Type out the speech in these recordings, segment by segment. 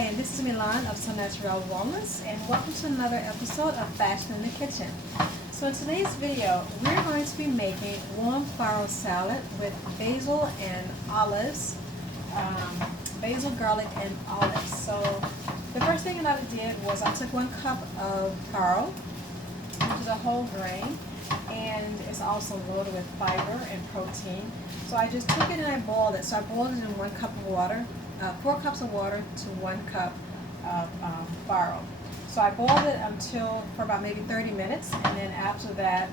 Hi, this is Milan of Sun Natural Wellness, and welcome to another episode of Fashion in the Kitchen. So in today's video, we're going to be making warm farro salad with basil and olives, basil, garlic, and olives. So the first thing that I did was I took 1 cup of farro, which is a whole grain, and it's also loaded with fiber and protein. So I just took it and I boiled it. So I boiled it in 1 cup of water. 4 cups of water to 1 cup of farro. So I boiled it for about maybe 30 minutes, and then after that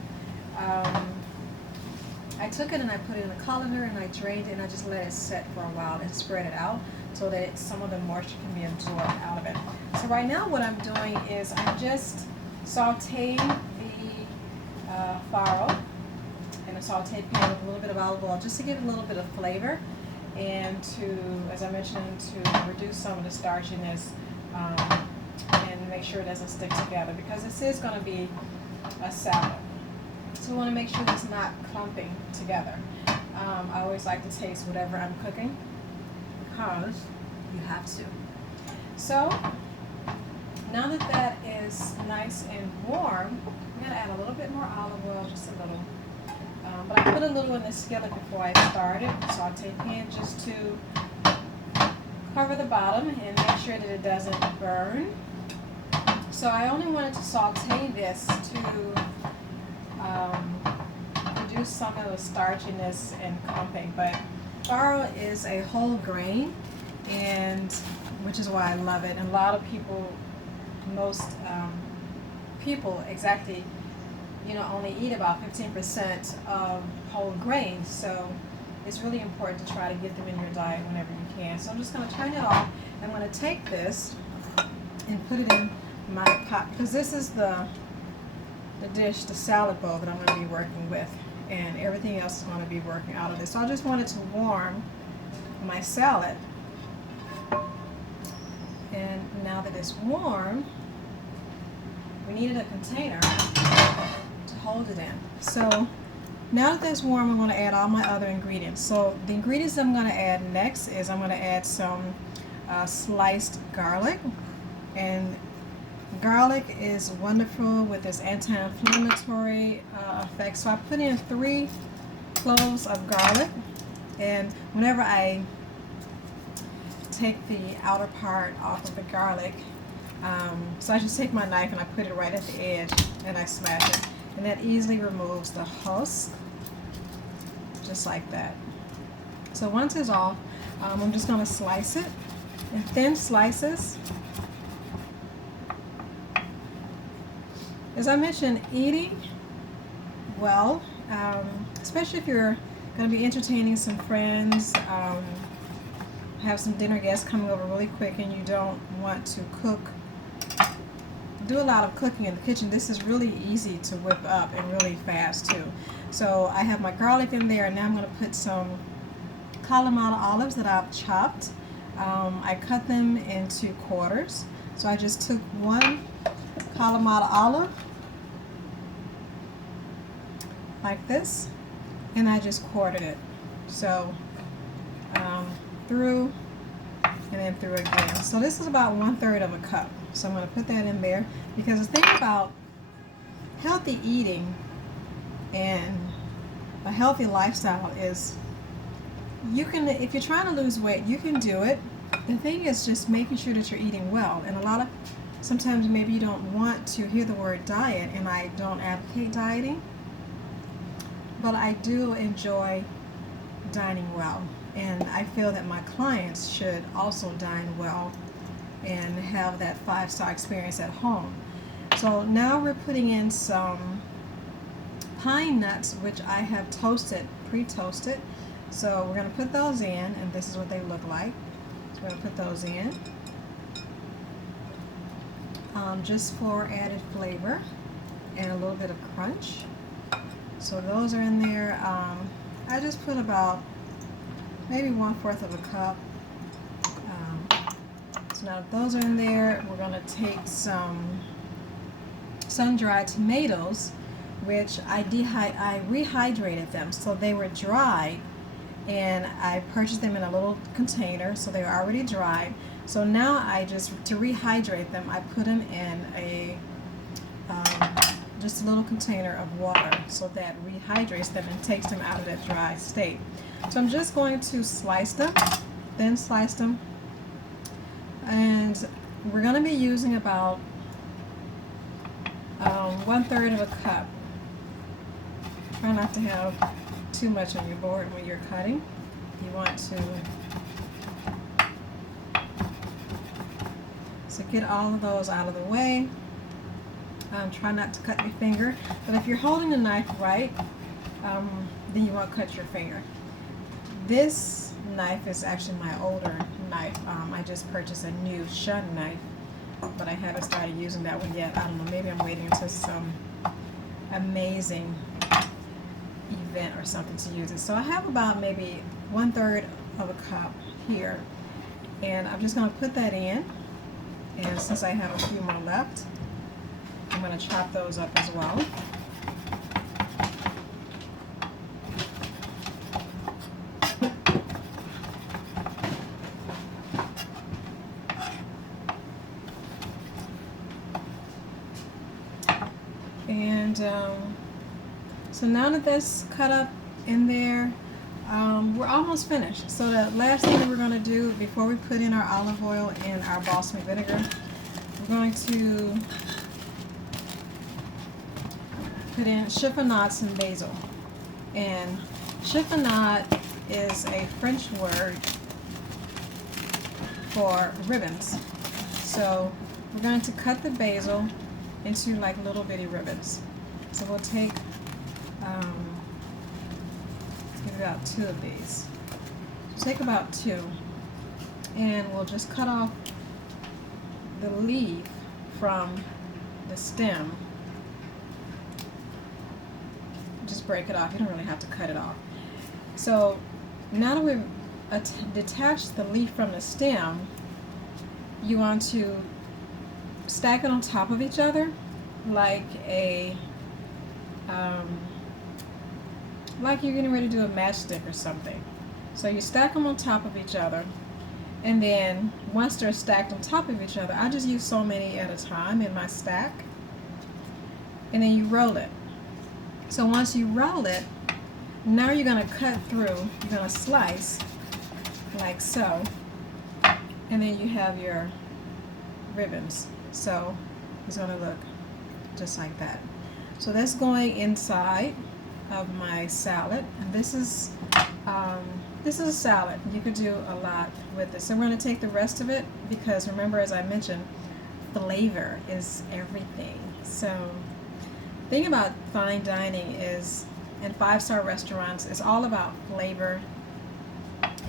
I took it and I put it in a colander and I drained it and I just let it set for a while and spread it out so that some of the moisture can be absorbed out of it. So right now what I'm doing is I'm just sauteing the farro in a sauté pan with a little bit of olive oil just to give it a little bit of flavor, and to, as I mentioned, to reduce some of the starchiness and make sure it doesn't stick together, because this is going to be a salad. So we want to make sure it's not clumping together. I always like to taste whatever I'm cooking because you have to. So now that that is nice and warm, I'm going to add a little bit more olive oil, just a little. But I put a little in the skillet before I started, saute pan, just to cover the bottom and make sure that it doesn't burn. So I only wanted to saute this to reduce some of the starchiness and clumping. But farro is a whole grain, and which is why I love it. And a lot of people, most people exactly, only eat about 15% of whole grains, so it's really important to try to get them in your diet whenever you can. So I'm just going to turn it off. I'm going to take this and put it in my pot, because this is the dish, the salad bowl that I'm going to be working with, and everything else is going to be working out of this. So I just wanted to warm my salad, and now that it's warm, we needed a container to hold it in. So now that that's warm, I'm going to add all my other ingredients. So the ingredients I'm going to add next is I'm going to add some sliced garlic, and garlic is wonderful with its anti-inflammatory effect. So I put in 3 cloves of garlic, and whenever I take the outer part off of the garlic, so I just take my knife and I put it right at the edge and I smash it, and that easily removes the husk, just like that. So once it's off, I'm just going to slice it in thin slices. As I mentioned, eating well, especially if you're going to be entertaining some friends, have some dinner guests coming over really quick, and you don't want to do a lot of cooking in the kitchen, this is really easy to whip up and really fast too. So I have my garlic in there, and now I'm going to put some Kalamata olives that I've chopped. I cut them into quarters. So I just took 1 Kalamata olive like this, and I just quartered it. So through and then through again. So this is about 1/3 of a cup. So I'm going to put that in there, because the thing about healthy eating and a healthy lifestyle is you can, if you're trying to lose weight, you can do it. The thing is just making sure that you're eating well. And sometimes maybe you don't want to hear the word diet, and I don't advocate dieting, but I do enjoy dining well. And I feel that my clients should also dine well and have that 5-star experience at home. So now we're putting in some pine nuts, which I have toasted, pre-toasted. So we're going to put those in, and this is what they look like. So we're going to put those in just for added flavor and a little bit of crunch. So those are in there. I just put about maybe 1/4 of a cup. So now that those are in there, we're going to take some sun-dried tomatoes, which I rehydrated them. So they were dried, and I purchased them in a little container, so they were already dried. So now I just, to rehydrate them, I put them in a just a little container of water, so that rehydrates them and takes them out of that dry state. So I'm just going to slice them, thin slice them, and we're going to be using about 1/3 of a cup. Try not to have too much on your board when you're cutting. You want to get all of those out of the way. Try not to cut your finger, but if you're holding the knife right, then you won't cut your finger. This knife is actually my older knife. I just purchased a new shun knife, but I haven't started using that one yet. I don't know, maybe I'm waiting until some amazing event or something to use it. So I have about maybe 1/3 of a cup here, and I'm just going to put that in, and since I have a few more left, I'm going to chop those up as well. And so now that that's cut up in there, we're almost finished. So the last thing that we're going to do before we put in our olive oil and our balsamic vinegar, we're going to put in chiffonades and basil. And chiffonade is a French word for ribbons. So we're going to cut the basil into like little bitty ribbons. So we'll take about 2 of these. So take about 2, and we'll just cut off the leaf from the stem. Just break it off. You don't really have to cut it off. So now that we've detached the leaf from the stem, you want to stack it on top of each other like like you're getting ready to do a matchstick or something. So you stack them on top of each other, and then once they're stacked on top of each other, I just use so many at a time in my stack, and then you roll it. So once you roll it, now you're going to cut through, you're going to slice like so, and then you have your ribbons. So it's going to look just like that. So that's going inside of my salad, and this is a salad. You could do a lot with this. So we're going to take the rest of it, because remember, as I mentioned, flavor is everything. So the thing about fine dining is, in 5-star restaurants, it's all about flavor.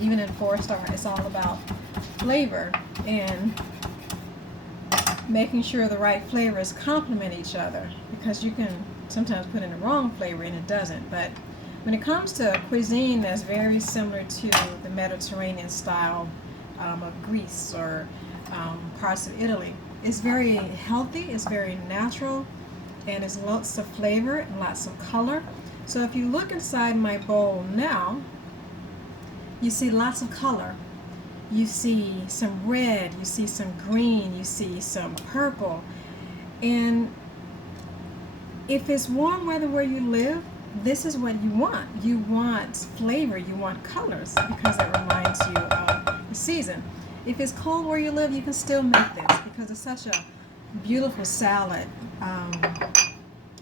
Even in 4-star, it's all about flavor and making sure the right flavors complement each other, because you can sometimes put in the wrong flavor and it doesn't. But when it comes to cuisine that's very similar to the Mediterranean style of Greece or parts of Italy, it's very healthy, it's very natural, and it's lots of flavor and lots of color. So if you look inside my bowl now, you see lots of color. You see some red, you see some green, you see some purple. And if it's warm weather where you live, this is what you want. You want flavor, you want colors, because it reminds you of the season. If it's cold where you live, you can still make this, because it's such a beautiful salad.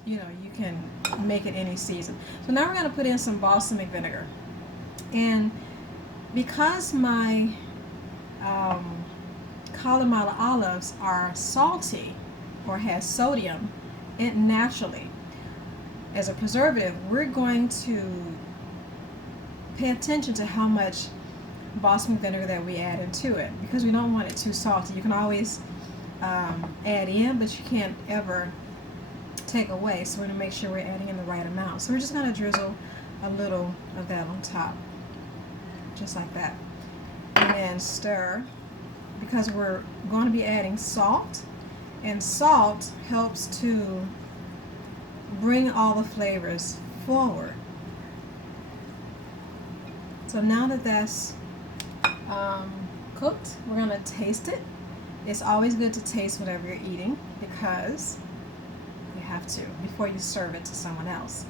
You can make it any season. So now we're going to put in some balsamic vinegar. And because my Kalamata olives are salty or has sodium in naturally as a preservative, we're going to pay attention to how much balsamic vinegar that we add into it, because we don't want it too salty. You can always add in, but you can't ever take away. So we're going to make sure we're adding in the right amount. So we're just going to drizzle a little of that on top, just like that, and then stir, because we're going to be adding salt, and salt helps to bring all the flavors forward. So now that that's cooked. We're going to taste it. It's always good to taste whatever you're eating because you have to before you serve it to someone else.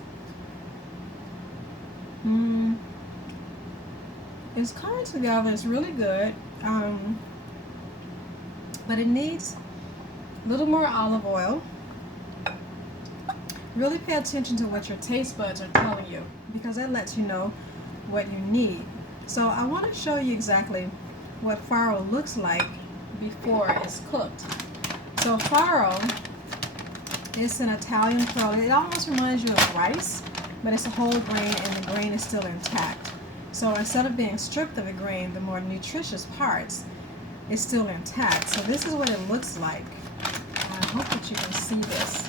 It's coming together. It's really good. But it needs a little more olive oil. Really pay attention to what your taste buds are telling you because that lets you know what you need. So I want to show you exactly what farro looks like before it's cooked. So farro is an Italian product. It almost reminds you of rice, but it's a whole grain and the grain is still intact. So instead of being stripped of a grain, the more nutritious parts is still intact. So this is what it looks like. I hope that you can see this.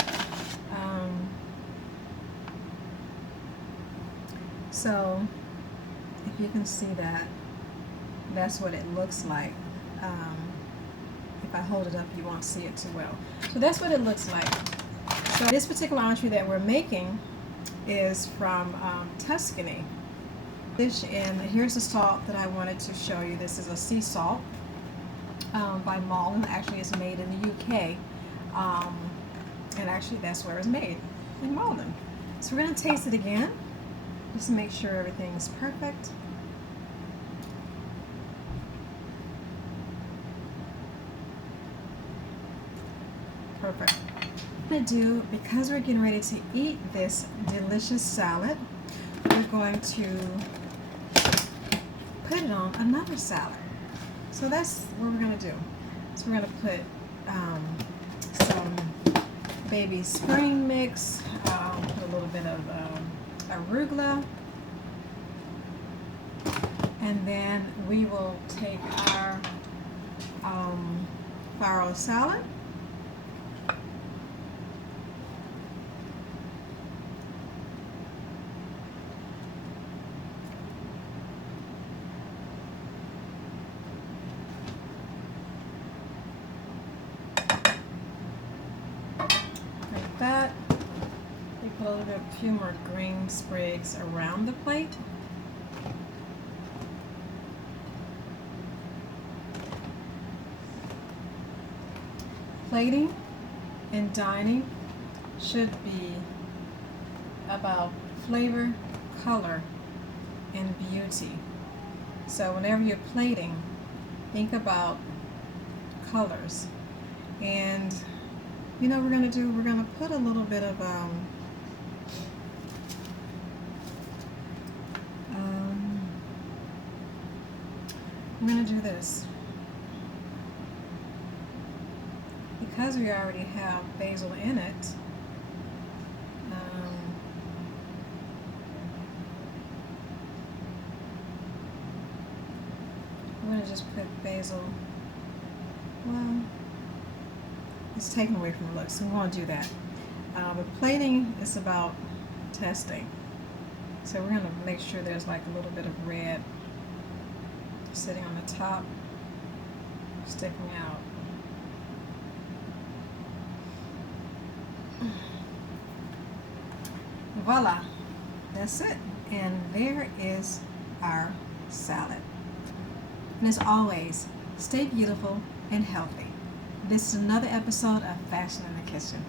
So if you can see that, that's what it looks like. If I hold it up, you won't see it too well. So that's what it looks like. So this particular entree that we're making is from Tuscany. And here's the salt that I wanted to show you. This is a sea salt by Malden. Actually, it's made in the UK. And actually, that's where it's made, in Malden. So we're going to taste it again, just to make sure everything is perfect. Perfect. What I'm going to do, because we're getting ready to eat this delicious salad, we're going to put it on another salad. So that's what we're going to do. So we're going to put some baby spring mix, put a little bit of arugula, and then we will take our farro salad, like that. We put a few more green sprigs around the plate. Plating and dining should be about flavor, color, and beauty. So whenever you're plating, think about colors. And you know what we're going to do? We're going to put a little bit of I'm going to do this. Because we already have basil in it, we're going to just put basil. Well, it's taken away from the look, so we won't do that. But plating is about testing. So we're going to make sure there's like a little bit of red sitting on the top, sticking out. Voila, that's it. And there is our salad. And as always, stay beautiful and healthy. This is another episode of Fashion in the Kitchen.